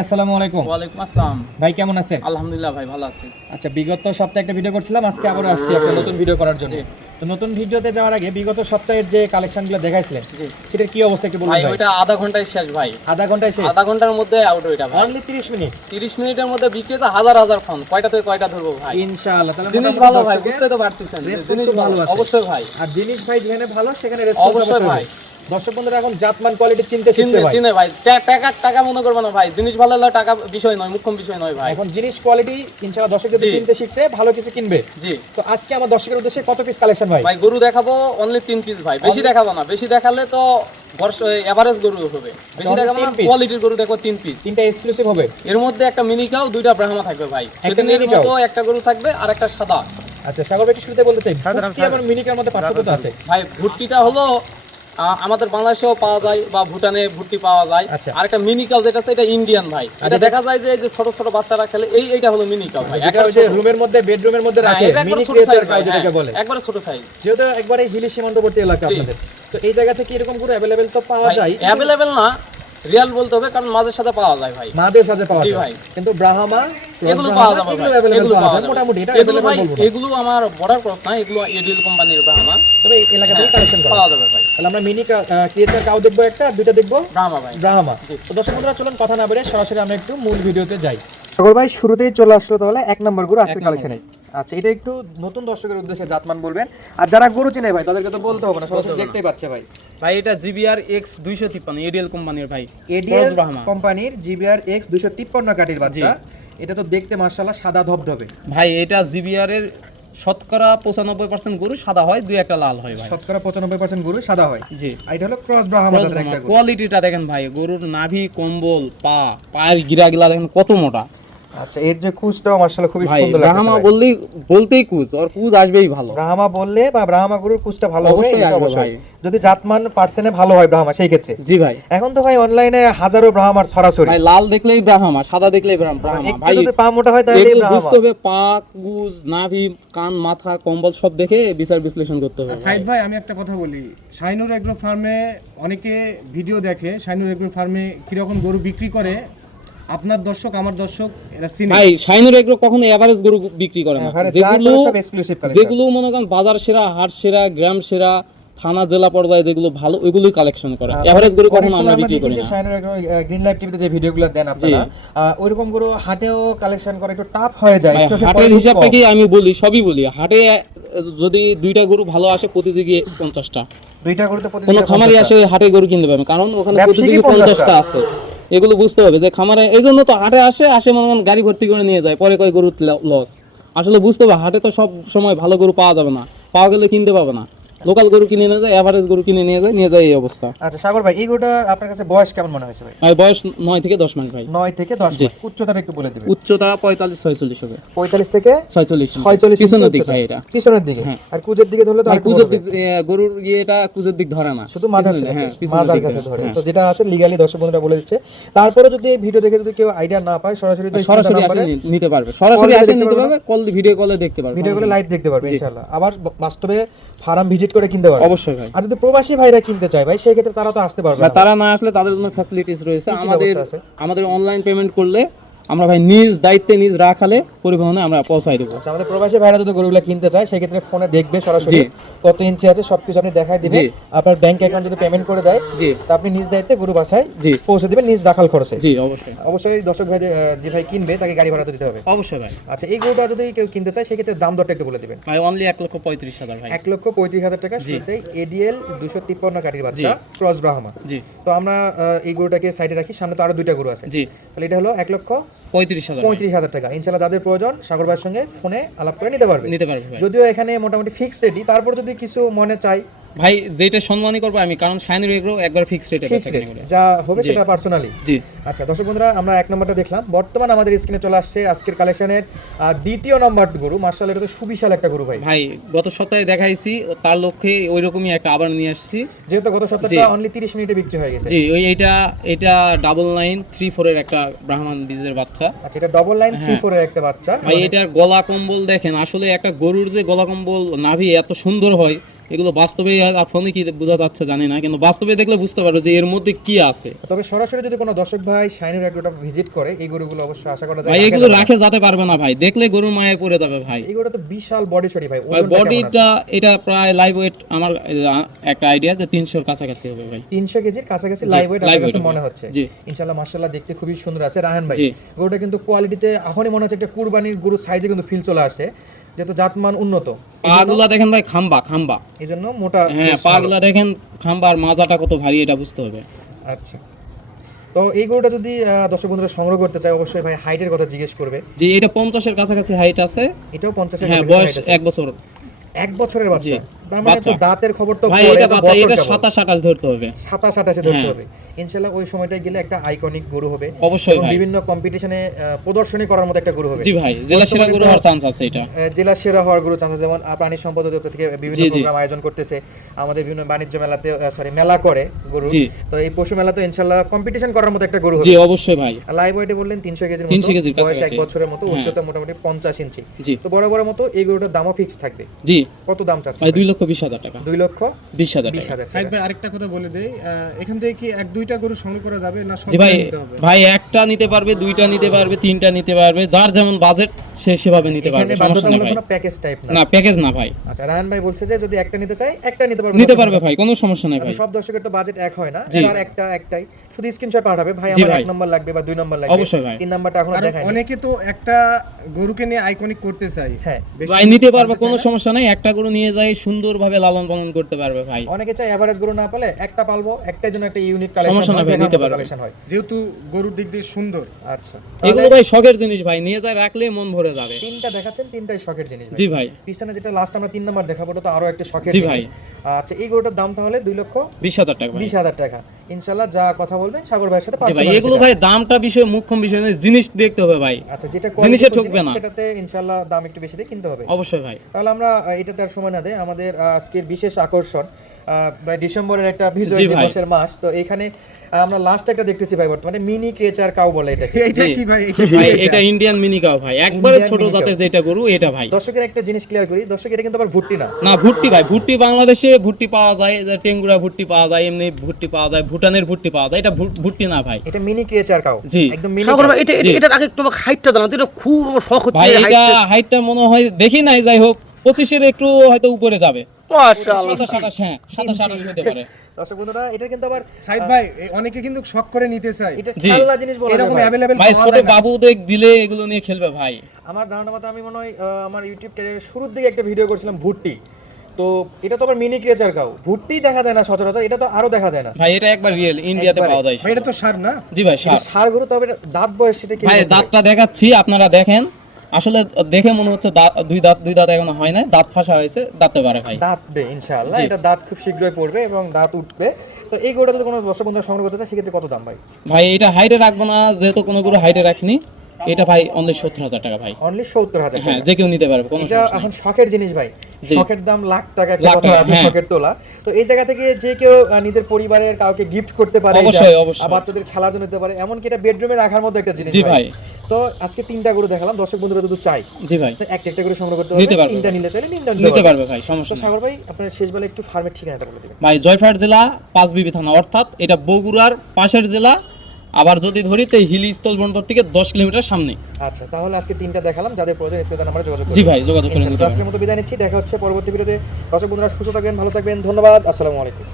আসসালামু আলাইকুম। ওয়ালাইকুম আসসালাম। ভাই কেমন আছেন? আলহামদুলিল্লাহ ভাই ভালো আছি। আচ্ছা, বিগত সপ্তাহে একটা ভিডিও করছিলাম, আজকে আবারও আসছি একটা নতুন ভিডিও করার জন্য। তো নতুন ভিডিওতে যাওয়ার আগে বিগত সপ্তাহের যে কালেকশনগুলো দেখাইছিলেন সেটার কি অবস্থা একটু বলুন ভাই। ভাই। ওইটা আধা ঘন্টায় শেষ ভাই। আধা ঘন্টায় শেষ? আধা ঘন্টার মধ্যে আউট ওইটা ভাই। Only 30 minute? 30 মিনিটের মধ্যে বিক্রি হচ্ছে হাজার হাজার ফোন। কয়টা থেকে কয়টা ধরবো ভাই? ইনশাআল্লাহ। তাহলে জিনিস ভালো ভাই, বুঝতে তো পারতেছেন। জিনিস ভালো আছে অবশ্যই ভাই। আর জিনিস ভাই যেখানে ভালো সেখানে রেসপন্স অবশ্যই ভাই। দর্শক বন্ধুরা এখন জাতমান কোয়ালিটি চিনতে শিখতে ভাই। চিনে ভাই। টাকা মনে করবে না ভাই। জিনিস ভালো হলে টাকা বিষয় নয়, মুখ্য বিষয় নয় ভাই। এখন জিনিস কোয়ালিটি ইনশাআল্লাহ দর্শক যদি চিনতে শিখছে ভালো কিছু কিনবে। জি। তো আজকে আমার দর্শকের উদ্দেশ্যে কত পিস কালেকশন ভাই? ভাই গরু দেখাবো অনলি 3 পিস ভাই। বেশি দেখাবো না। বেশি দেখালে তো এভারেজ গরু হবে। বেশি দেখাবো না, কোয়ালিটির গরু দেখো 3 পিস। তিনটা এক্সক্লুসিভ হবে। এর মধ্যে একটা মিনি কাউ, দুইটা ব্রাহ্মা থাকবে ভাই। সেদিনের মতো একটা গরু থাকবে আর একটা সাদা। আচ্ছা, সাগর ভাই শুরুতে বলতে চাই ভুট্টি এবং মিনিকার মধ্যে পার্থক্য আছে ভাই। ভুট্টিটা হলো আমাদের বাংলাদেশেও পাওয়া যায় বা ভুটানে ভুট্টি পাওয়া যায়। আর একটা মিনি কাউ যেটা আছে এটা ইন্ডিয়ান ভাই। এটা দেখা যায় যে ছোট ছোট বাচ্চারা খেলে, এইটা হলো মিনি কাউ ভাই। এটা ওই যে রুমের মধ্যে বেডরুমের মধ্যে রাখে মিনি ক্রিয়েচার কাউ যেটাকে বলে, একবারে ছোট সাইজ। যেহেতু একবারে হিলি সীমান্তবর্তী এলাকা আপনাদের, তো এই জায়গা থেকে এরকম করে अवेलेबल তো পাওয়া যায়। अवेलेबल না, রিয়াল বলতে হবে, কারণ মাঝের সাথে পাওয়া যায় ভাই। মাদের সাথে পাওয়া যায় ভাই। কিন্তু ব্রাহ্মা এগুলো পাওয়া যাবে ভাই। এগুলো পাওয়া যায় মোটামুটি। এটা এগুলো ভাই, এগুলো আমার বর্ডার ক্রস না, এগুলো এডিএল কোম্পানির ব্রাহ্মা। তবে এই এলাকা থেকে কালেকশন পাওয়া যাবে ভাই। তাহলে আমরা মিনি ক্রিয়েচার কাউ দেখবো একটা, আর দুইটা দেখবো ব্রাহ্মা ভাই। ব্রাহ্মা। তো দর্শক বন্ধুরা চলুন কথা না বেরিয়ে সরাসরি আমরা একটু মূল ভিডিওতে যাই। সাগর ভাই শুরুতেই চলে আসলো তাহলে এক নম্বর গরু আজকে কালেকশনে। আচ্ছা, এটা একটু নতুন দর্শকের উদ্দেশ্যে জাতমান বলবেন, আর যারা গরু চিনে ভাই তাদেরকে তো বলতে হবে না, সরাসরি দেখতেই পাচ্ছে ভাই। ভাই এটা জিবিআর এক্স 253 এডিএল কোম্পানির ভাই। এডিএল কোম্পানির জিবিআর এক্স 253 কাটির বাচ্চা। এটা তো দেখতে মাশাআল্লাহ সাদা ধবধবে ভাই। এটা জিবিআর এর শতকরা 95% গরু সাদা হয়, দুই একটা লাল হয় ভাই। শতকরা 95% গরু সাদা হয়। জি। আর এটা হলো ক্রস ব্রাহ্মা জাতের একটা গরু। কোয়ালিটিটা দেখেন ভাই, গরুর নাভি, কম্বল, পায়ের গিরাগুলা দেখেন কত মোটা। আচ্ছা, এর যে কুচটাও মাশাআল্লাহ খুবই সুন্দর লাগছে। ব্রাহ্মা বলতেই কুচ, আর কুচ আসবেই ভালো। ব্রাহ্মা বললে বা ব্রাহ্মা গরুর কুচটা ভালো হবে অবশ্যই আসবে ভাই। যদি জাতমান পার্সেন্টে ভালো হয় ব্রাহ্মা সেই ক্ষেত্রে। জি ভাই। এখন তো ভাই অনলাইনে হাজারো ব্রাহ্মার ছড়াছড়ি ভাই। লাল দেখলেই ব্রাহ্মা, সাদা দেখলেই ব্রাহ্মা ভাই। যদি পা মোটা হয় তাহলে ব্রাহ্মা। বুঝতে হবে পা, গুজ, নাভি, কান, মাথা, কম্বল সব দেখে বিচার বিশ্লেষণ করতে হবে। সাইদ ভাই, আমি একটা কথা বলি, শাইনুর এগ্রো ফার্মে অনেকে ভিডিও দেখে, শাইনুর এগ্রো ফার্মে কিরকম গরু বিক্রি করে আপনার দর্শক আমার দর্শক এরা চিনে ভাই। শাইনুর এগ্রো কখনো এভারেজ গরু বিক্রি করে না। যেগুলো মনে করেন বাজার সেরা, হাট সেরা, গ্রাম সেরা, থানা জেলা পর্যায়ে যেগুলো ভালো ওইগুলোই কালেকশন করে। এভারেজ গরু কখনো আমরা বিক্রি করি না। শাইনুর এগ্রো গ্রিন লাইফ টিভিতে যে ভিডিওগুলো দেন আপনারা, ওইরকম গরু হাটেও কালেকশন করে একটু টাফ হয়ে যায়। হাটের হিসাবটা কি আমি বলি, সবই বলি। হাটে যদি দুইটা গরু ভালো আসে, প্রতিযোগী 50টা। দুইটা গরুতে কোনো খামারি আসে হাটে গরু কিনতে পারবে, কারণ ওখানে প্রতিযোগী 50টা আছে। এগুলো বুঝতে হবে যে খামারে, এই জন্য তো হাটে আসে মনে করেন গাড়ি ভর্তি করে নিয়ে যায়, পরে কয় গরু লস। আসলে বুঝতে হবে হাটে তো সব সময় ভালো গরু পাওয়া যাবে না, পাওয়া গেলে কিনতে পাবে না। লোকাল গরু কিনে নিয়ে যায়, এভারেজ গরু কিনে নিয়ে যায় এই অবস্থা। আচ্ছা সাগর ভাই, এই গরুটা আপনার কাছে বয়স কেমন মনে হয়েছে ভাই? ভাই বয়স 9 থেকে 10 মাস ভাই। 9 থেকে 10 মাস। উচ্চতাটা একটু বলে দিবেন। উচ্চতা 45-46 হবে। 45 থেকে 46 পিছনের দিক ভাই। এটা পিছনের দিকে। আর কুজের দিকে ধরলে তো আর কুজের দিক, গরুর এটা কুজের দিক ধরে না, শুধু মাজার কাছে ধরে। তো যেটা আছে লিগ্যালি দর্শক বন্ধুরা বলে দিচ্ছে। তারপরে যদি এই ভিডিও দেখে যদি কেউ আইডিয়া না পায়, সরাসরি আসে নিতে পারবে, সরাসরি আসে নিতে পারবে, ভিডিও কলে দেখতে পারবে, ভিডিও কলে লাইভ দেখতে পারবে ইনশাআল্লাহ। আবার বাস্তবে ফার্ম ভিজিট করে কিনতে পারবে অবশ্যই ভাই। আর যদি প্রবাসী ভাইরা কিনতে চায় ভাই, সেই ক্ষেত্রে তারা তো আসতে পারবে না। তারা না আসলে তাদের জন্য ফ্যাসিলিটিস রয়েছে। আমাদের অনলাইন পেমেন্ট করলে আমরা ভাই নিজ দায়িত্বে নিজ রাখালে পরিবহনে আমরা পৌঁছাই দেবো। আচ্ছা, আমাদের প্রবাসী ভাইরা যদি গরুগুলো কিনতে চায় সেই ক্ষেত্রে ফোনে দেখবে সরাসরি কত ইঞ্চি আছে সবকিছু আপনি দেখাই দিবেন। আপনার ব্যাংক অ্যাকাউন্ট যদি পেমেন্ট করে দেয়, তা আপনি নিজ দায়িত্বে গরু বাসায় পৌঁছে দিবেন নিজ রাখাল খরচে। জি অবশ্যই। অবশ্যই দর্শক ভাই যে ভাই কিনবে তাকে গাড়ি ভাড়া তো দিতে হবে অবশ্যই ভাই। আচ্ছা, এই গরুটা যদি কেউ কিনতে চায় সেই ক্ষেত্রে দাম দরটা একটু বলে দিবেন ভাই। অনলি 1,35,000 ভাই। 1,35,000 টাকা শুরুতেই এডিএল 253 কাটির বাচ্চা ক্রস ব্রাহ্মা। জি। তো আমরা এই গরুটাকে সাইডে রাখি, সামনে তো আরো দুইটা গরু আছে। জি। তাহলে এটা হলো 1,35,000 টাকা। ইনশাআল্লাহ যাদের প্রয়োজন সাগর ভাইয়ের সঙ্গে ফোনে আলাপ করে নিতে পারবে। যদিও এখানে মোটামুটি ফিক্স রেটই, তারপর যদি কিছু মনে চাই ভাই যেটা সম্মানই করবো আমি, কারণ শাইনুর এগ্রো একবার ফিক্স রেটে যা হবে সেটা পার্সোনালি। জি। আচ্ছা দর্শক বন্ধুরা, আমরা এক নম্বরটা দেখলাম। বর্তমান আমাদের স্ক্রিনে চলে আসছে আজকের কালেকশনের দ্বিতীয় নম্বর গরু। মাশাআল্লাহ, এটা তো সুবিশাল একটা গরু ভাই। ভাই গত সপ্তাহে দেখাইছি, তার লক্ষ্যে ওইরকমই একটা আবার নিয়ে আসছি। যেহেতু গত সপ্তাহে অনলি 30 মিনিটে বিক্রি হয়ে গেছে। জি। এটা 9934 এর একটা ব্রাহ্মণ বীজের বাচ্চা। আচ্ছা, এটা 9934 এর একটা বাচ্চা ভাই। এটার গলা কম্বল দেখেন, আসলে একটা গরুর যে গলা কম্বল নাভি এত সুন্দর হয়, এগুলো বাস্তবে ফোনে কি বোঝা যাচ্ছে জানি না, কিন্তু বাস্তবে দেখলে বুঝতে পারবে যে এর মধ্যে কি আছে। তবে সরাসরি যদি কোনো দর্শক ভাই শাইনুর এগ্রোটা ভিজিট করে, এই গরুগুলো অবশ্যই আশা করা যায় ভাই এগুলো রাখে যেতে পারবে না ভাই, দেখলে গরুর মায়ায় পড়ে যাবে ভাই। এই গরুটা তো বিশাল বডি সরি ভাই, ভাই বডিটা এটা প্রায় লাইভ ওয়েট আমার একটা আইডিয়া যে 300 কাছাকাছি হবে ভাই। 300 কেজির কাছাকাছি লাইভ ওয়েট আমার কাছে মনে হচ্ছে। জি ইনশাআল্লাহ মাশাআল্লাহ দেখতে খুবই সুন্দর আছে রাহান ভাই। জি। গরুটা কিন্তু কোয়ালিটিতে এখনই মনে হচ্ছে একটা কুরবানির গরু সাইজে কিন্তু ফিল চলে আসছে, যেহেতু জাতমান উন্নত। পাগুলা দেখেন ভাই, খাম্বা এইজন্য মোটা। হ্যাঁ পাগুলা দেখেন খাম্বা, আর মাজাটা কত ভারী এটা বুঝতে হবে। আচ্ছা, তো এই গরুটা যদি দর্শক বন্ধুরা সংগ্রহ করতে চায় অবশ্যই ভাই হাইটের কথা জিজ্ঞেস করবে। জি এটা 50 এর কাছাকাছি হাইট আছে। এটাও 50 এর হ্যাঁ কাছাকাছি বয়স height আছে। 1 বছর। 1 বছরের বাচ্চা, জি, তার মানে তো বাচ্চা। দাঁতের খবর তো ভাই পরে, এটা তো বাচ্চা, বছর এটা কেবল। 27-28 ধরতে হবে। 27-28 ধরতে হ্যাঁ। হবে ইনশাআল্লাহ। ওই সময়টায় গেলে একটা আইকনিক গরু হবে অবশ্যই এবং ভাই। বিভিন্ন কম্পিটিশনে প্রদর্শনী করার মতো একটা গরু হবে। জি ভাই, জেলা সেরা গরু হওয়ার চান্স আছে এটা। জেলা সেরা হওয়ার গরু চান্স আছে, যেমন প্রাণী সম্পদ অধিদপ্তর থেকে বিভিন্ন জি, জি। প্রোগ্রাম আয়োজন করতেছে, আমাদের বিভিন্ন বাণিজ্য মেলাতে মেলা করে গরু। জি। তো এই পশু মেলাতে ইনশাআল্লাহ কম্পিটিশন করার মতো একটা গরু হবে। জি অবশ্যই ভাই। লাইভ ওয়েটে বললেন 300 কেজির 300 মতো, কেজির বয়স 1 কাছাকাছি। বছরের মতো, হ্যাঁ। উচ্চতা মোটামুটি 50 ইঞ্চি। জি তো বড় বড় মতো এই গরুটার দামও ফিক্স থাকবে। জি কত দাম চাচ্ছেন? ভাই 2,20,000 টাকা। 2,20,000 টাকা। সাইদ ভাই আরেকটা কথা বলে দেই, এখান থেকে কি 1-2টা গরু সংগ্রহ করা যাবে না সব জি ভাই, নিতে হবে? ভাই একটা নিতে পারবে, 2টা নিতে পারবে, 3টা নিতে পারবে, যার যেমন বাজেট সে সেভাবে নিতে পারবে, এখানে সমস্যা নেই বাধ্যতামূলক ভাই। কোনো প্যাকেজ টাইপ না। না প্যাকেজ না ভাই, আচ্ছা, রাহান ভাই বলছে যে যদি একটা নিতে চাই একটা নিতে পারবে। নিতে পারবে ভাই, কোনো সমস্যা নেই ভাই। আচ্ছা, সব দর্শকের তো বাজেট এক হয় না, জি। যার একটাই শুধু স্ক্রিনশট পাঠাবে ভাই, জি আমার ভাই। 1 নম্বর লাগবে বা 2 নম্বর লাগবে। অবশ্যই ভাই। 3 নাম্বারটা এখনো কারণ দেখায়নি। অনেকে তো একটা গরুকে নিয়ে আইকনিক করতে চাই। হ্যাঁ, বেশি ভাই নিতে পারবে, করতে কোনো চায় না। সমস্যা নাই, একটা গরু নিয়ে যাই সুন্দরভাবে লালন পালন করতে পারবে ভাই। অনেকে চাই এভারেজ গরু না পালে একটা পালবো, একটার জন্য একটা ইউনিক কালেকশন সমস্যা হয়, নাই ভাই, দেখার নিতে মতো পারবে। কালেকশন হয়। যেহেতু গরুর দিক দিয়ে সুন্দর। আচ্ছা, এগুলো ভাই শখের জিনিস ভাই, নিয়ে যায় রাখলে মন ভরে যাবে। তিনটা দেখাচ্ছেন, তিনটাই শখের জিনিস ভাই। জি ভাই। পিছনে যেটা লাস্ট আমরা 3 নাম্বার দেখাবো ওটা তো আরো একটা শখের জি জিনিস। ভাই। আচ্ছা, এই গরুটার দাম তাহলে 20,000 টাকা ভাই। 2,20,000 টাকা। ইনশাআল্লাহ যা কথা বলবেন সাগর ভাইয়ের সাথে জি ভাই, পার্সোনালি এগুলো ভাই দামটা বিষয় মুখ্য বিষয় নয়, জিনিস দেখতে হবে ভাই। আচ্ছা, যেটা জিনিসে quality ঠকবে জিনিস, না। সেটাতে ইনশাআল্লাহ দাম একটু বেশি দিয়ে কিনতে হবে। অবশ্যই ভাই। তাহলে আমরা এটাতে আর সময় না দেই, আমাদের আজকের বিশেষ আকর্ষণ ভাই ডিসেম্বরের একটা বিজয় জি ভাই। দিবসের মাস, তো এখানে আমরা লাস্ট একটা দেখতেছি ভাই বর্তমানে মিনি ক্রেচার কাউ বলে এটাকে। এইটা জি। কি ভাই? এটা ভাই এটা ইন্ডিয়ান মিনি কাউ ভাই, একবারে Indian ছোট mini cow। জাতের যেটা গরু এটা ভাই। দর্শকের একটা জিনিস ক্লিয়ার করি, দর্শক এটা কিন্তু আবার ভুট্টি না। না ভুট্টি ভাই, ভুট্টি বাংলাদেশে ভুট্টি পাওয়া যায়, যে টেঙ্গুরা ভুট্টি পাওয়া যায়, এমনি ভুট্টি পাওয়া যায়, ভুটানের ভুট্টি পাওয়া যায়, এটা ভুট্টি না ভাই। এটা মিনি ক্রেচার কাউ, জি। একদম মিনি। সাগর ভাই, এটা জি। এটার আগে একটু আমাকে হাইটটা জানান তো, এটা খুব আমার শখ হচ্ছে ভাই এই এটা হাইটটা। হাইটটা মনে হয় দেখি নাই, যাই হোক 25-এর একটু হয়তো উপরে যাবে। মাশাআল্লাহ। 27-28, হ্যাঁ 27-28 হতে পারে। দর্শক বন্ধুরা এটা কিন্তু আবার সাইদ ভাই অনেকে কিন্তু শখ করে নিতে চায়। এটা জি। খেলনা জিনিস বলা যায় এরকম ভাই। অ্যাভেলেবেল ভাই পাওয়া ছোট যায় না। বাবুদের দিলে এগুলো নিয়ে খেলবে ভাই। আমার ধারণা মতো আমি মনে হয় আমার ইউটিউব ক্যারিয়ারের শুরুর দিকে একটা ভিডিও করছিলাম ভুট্টি, তো এটা তো আবার মিনি ক্রেচার কাউ, ভুট্টি দেখা যায় না সচরাচর, এটা তো আরো দেখা যায় না। ভাই এটা একবার রিয়েল ইন্ডিয়াতে একবারে। পাওয়া যায়। ভাই এটা তো সার না? জি ভাই, এটা সার। ষাঁড় গরু, তবে এটা দাঁত বয়স সেটা কি ভাই বুঝতে পারি? দাঁতটা দেখাচ্ছি, আপনারা দেখেন। আসলে দেখে মনে হচ্ছে দুই দাঁত এখনো হয় না, দাঁত ফাঁসা হয়েছে, দাঁতে পারে ভাই। দাঁত বে ইনশাআল্লাহ, জি। এটা দাঁত খুব শীঘ্রই পড়বে এবং দাঁত উঠবে। তো এই গরুটা যদি কোনো দর্শক বন্ধুরা সংগ্রহ করতে চায় সেক্ষেত্রে কত দাম ভাই? ভাই এটা হাইটে রাখবো না, যেহেতু কোনো গরু হাইটে রাখিনি, এটা ভাই অনলি 70,000 টাকা ভাই। অনলি 70,000 হ্যাঁ, টাকা। যে কেউ নিতে পারবে, কোনো এটা সমস্যা নেই। এখন শখের জিনিস ভাই, জি। শখের দাম লাখ টাকা, একটা লাখ কথা টাকা, আছে, হ্যাঁ। শখের তোলা। তো এই জায়গা থেকে যে কেউ নিজের পরিবারের কাউকে গিফট করতে পারে, এটা। অবশ্যই, অবশ্যই। আর বাচ্চাদের খেলার জন্য দিতে পারে, এমনকি এটা বেডরুমে রাখার মতো একটা জিনিস জি ভাই। ভাই। তো আজকে 3টা গরু দেখালাম, দর্শক বন্ধুরা যদি চাই জি ভাই, তো একটা করে সংগ্রহ করতে নিতে পারবে, পারবে 3টা ভাই। নিতে চাইলে 3টা নিতে পারবে ভাই, সমস্যা তো নেই। সাগর ভাই আপনার শেষ বেলা একটু ফার্মের ঠিকানাটা বলে দিবেন। ভাই জয়ফাট জেলা পাঁচবিবি থানা, অর্থাৎ এটা বগুড়ার পাশের জেলা। আবার যদি ধরি তো হিলি স্থল বন্দর থেকে 10 কিলোমিটার সামনে। আচ্ছা, তাহলে আজকে 3টা দেখালাম, যাদের প্রয়োজন স্ক্রিনে আমরা যোগাযোগ করব। জি ভাই, যোগাযোগ করে ইনশাআল্লাহ। নিতে তো পারবেন। আজকের মতো বিদায় নিচ্ছি, দেখা হচ্ছে পরবর্তী ভিডিওতে। দর্শক বন্ধুরা সুস্থ থাকবেন, ভালো থাকবেন, ধন্যবাদ, আসসালামু আলাইকুম।